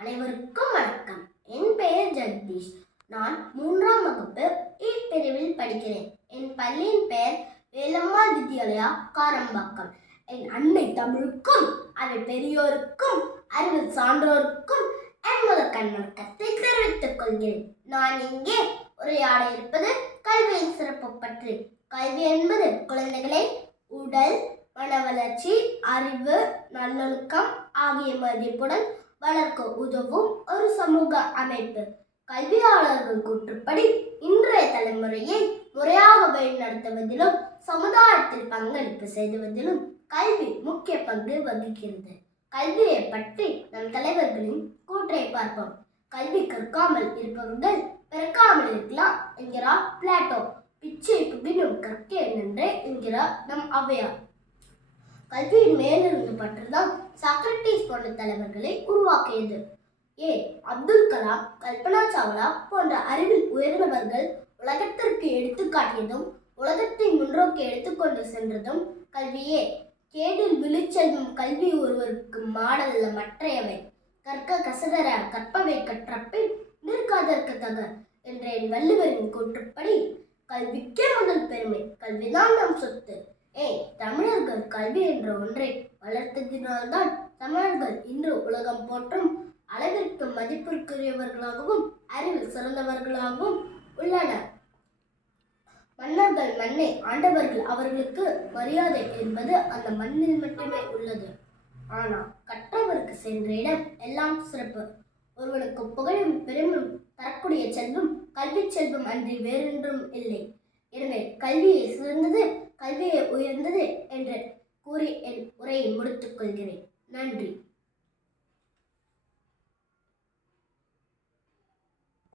அனைவருக்கும் வணக்கம். என் பெயர் ஜெகதீஷ். நான் 3ஆம் வகுப்பு இ பிரிவில் படிக்கிறேன். என் பள்ளியின் பெயர் வேலம்மா வித்யாலயா காரம்பாக்கம். என் அன்னை தமிழுக்கும் அவை பெரியோருக்கும் அறிவில் சான்றோருக்கும் என் முதற்கண் வணக்கத்தை தெரிவித்துக் கொள்கிறேன். நான் இங்கே உரையாட இருப்பது கல்வியின் சிறப்பு பற்றி. கல்வி என்பது குழந்தைகளை உடல், மன வளர்ச்சி, அறிவு, நல்லொழுக்கம் ஆகிய மதிப்புடன் வளர்க்க உதவும் ஒரு சமூக அமைப்பு. கல்வியாளர்கள் கூற்றுப்படி இன்றைய தலைமுறையை முறையாக வழிநடத்துவதிலும் சமுதாயத்தில் பங்களிப்பு செய்வதிலும் கல்வி முக்கிய பங்கு வகிக்கிறது. கல்வியை பற்றி நம் தலைவர்களின் கூற்றை பார்ப்போம். கல்வி கற்காமல் இருப்பவர்கள் பிறக்காமல் இருக்கலாம் என்கிறார் பிளாட்டோ. பிச்சை புகினும் கற்கே நின்றே என்கிறார் நம் ஔவையார். கல்வியின் மேலிருந்து பற்றுதான் சாக்ரட்டிஸ் போன்ற தலைவர்களை உருவாக்கியது. அப்துல் கலாம், கல்பனா சாவ்லா போன்ற அறிவில் உயர்ந்தவர்கள் உலகத்திற்கு எடுத்துக்காட்டியதும் உலகத்தை முன்னோக்கி எடுத்துக்கொண்டு சென்றதும் கல்வியே. கேடில் விழுச்செல்வம் கல்வி ஒருவருக்கு மாடல்ல மற்றையவை. கற்க கசடர கற்பவை கற்றப்பின் நிற்காதற்கு தக என்ற என் வள்ளுவரின் கூற்றுப்படி கல்விக்கே முதல் பெருமை. கல்விதான் நம் சொத்து. தமிழர்கள் கல்வி என்ற ஒன்றை வளர்த்ததினால்தான் தமிழர்கள் இன்று உலகம் போற்றும் அளவிற்கு மதிப்பிற்குரியவர்களாகவும் அறிவில் சிறந்தவர்களாகவும் உள்ளனர். மன்னர்கள் மண்ணை ஆண்டவர்கள், அவர்களுக்கு மரியாதை என்பது அந்த மண்ணில் மட்டுமே உள்ளது. ஆனால் கற்றவருக்கு சென்ற இடம் எல்லாம் சிறப்பு. ஒருவனுக்கு புகழும் பெருமையும் தரக்கூடிய செல்வம் கல்வி செல்வம் அன்றி வேறொன்றும் இல்லை. எனவே கல்வியை சிறந்தது, கல்வியை உயர்ந்தது என்று கூறி என் உரையை முடித்துக் கொள்கிறேன். நன்றி.